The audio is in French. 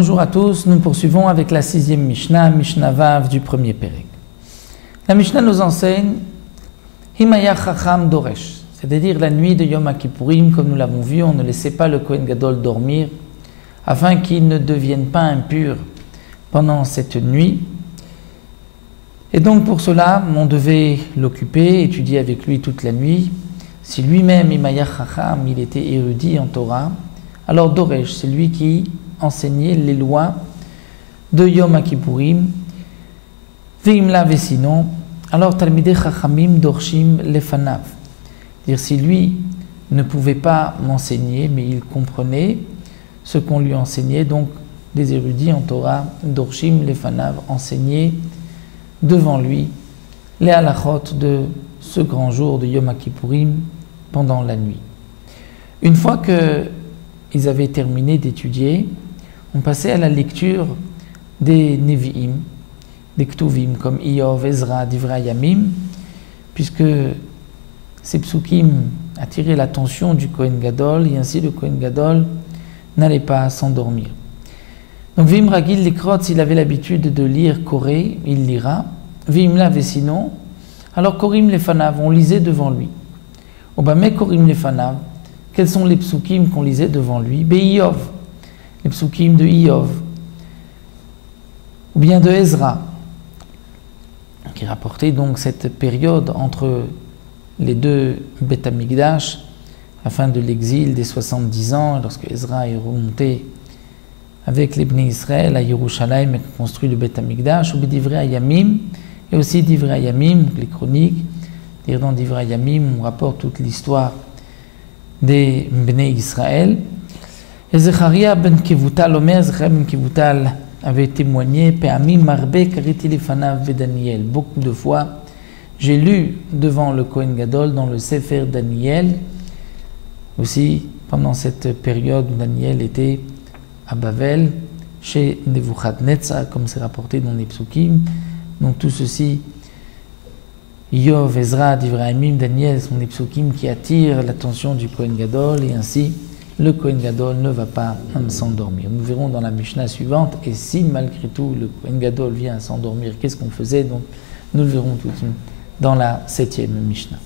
Bonjour à tous, nous poursuivons avec la 6e Mishnah, Mishnah Vav du premier Pérek. La Mishnah nous enseigne Himaya Chacham Doresh, c'est-à-dire la nuit de Yom Kippourim, comme nous l'avons vu, on ne laissait pas le Kohen Gadol dormir afin qu'il ne devienne pas impur pendant cette nuit. Et donc pour cela, on devait l'occuper, étudier avec lui toute la nuit. Si lui-même, Himaya Chacham, il était érudit en Torah, alors Doresh, c'est lui qui enseignait les lois de Yom Kippourim. Veimla Vesinon, alors Talmidei Chachamim Dorshim Lefanav. C'est-à-dire si lui ne pouvait pas m'enseigner, mais il comprenait ce qu'on lui enseignait, donc des érudits en Torah, Dorshim Lefanav, enseignaient devant lui les halachot de ce grand jour de Yom Kippourim pendant la nuit. Une fois qu'ils avaient terminé d'étudier, on passait à la lecture des Nevi'im, des Ktuvim, comme Iyov, Ezra, Divrei Yamim, puisque ces psukim attiraient l'attention du Kohen Gadol, et ainsi le Kohen Gadol n'allait pas s'endormir. Donc Vim Ragil Likrot, s'il avait l'habitude de lire Koré, il lira. Vim la Vesinon, alors Korim Lefanav, on lisait devant lui. Obame Korim Lefanav, quels sont les psukim qu'on lisait devant lui? Iyov, les psukim de Iyov, ou bien de Ezra, qui rapportait donc cette période entre les deux Beth Amikdash, à la fin de l'exil des 70 ans, lorsque Ezra est remonté avec les Bnei Israël à Yerushalayim et construit le Beth Amikdash, ou Divrei Yamim, et aussi Divrei Yamim, les chroniques. Dans Divrei Yamim, on rapporte toute l'histoire des Bnei Israël. Et Zecharia ben Kevutal, Omer Zecharia ben Kevutal avait témoigné, Pe'amim marbe kariti lefanav veDaniel. Beaucoup de fois, j'ai lu devant le Kohen Gadol dans le Sefer Daniel, aussi pendant cette période où Daniel était à Bavel, chez Nebuchadnezzar, comme c'est rapporté dans les psukim. Donc tout ceci, Iyov, Ezra, Divrei Yamim, Daniel, sont des psukim qui attirent l'attention du Kohen Gadol, et ainsi le Kohen Gadol ne va pas s'endormir. Nous verrons dans la Mishnah suivante, et si malgré tout le Kohen Gadol vient à s'endormir, qu'est-ce qu'on faisait? Donc nous le verrons tout de suite dans la 7e Mishnah.